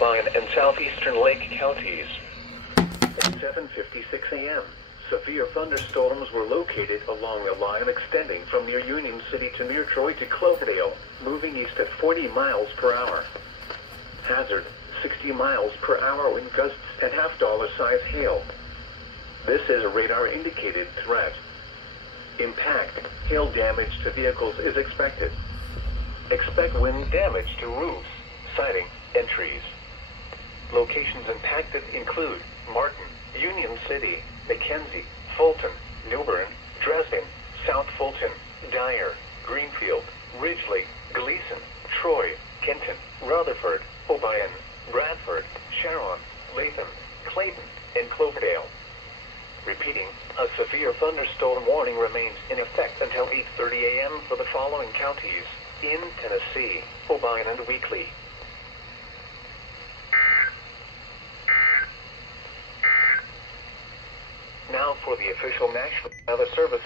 Obion and southeastern Lake counties. At 7:56 a.m., severe thunderstorms were located along a line extending from near Union City to near Troy to Cloverdale, moving east at 40 miles per hour. Hazard, 60 miles per hour wind gusts and half-dollar size hail. This is a radar-indicated threat. Impact, hail damage to vehicles is expected. Expect wind damage to roofs, siding, and trees. Locations impacted include Martin, Union City, McKenzie, Fulton, New Bern, Dresden, South Fulton, Dyer, Greenfield, Ridgely, Gleason, Troy, Kenton, Rutherford, Obion, Bradford, Sharon, Latham, Clayton, and Cloverdale. Repeating, a severe thunderstorm warning remains in effect until 8:30 a.m. for the following counties in Tennessee, Obion and Weakley. Now for the official National Weather Service.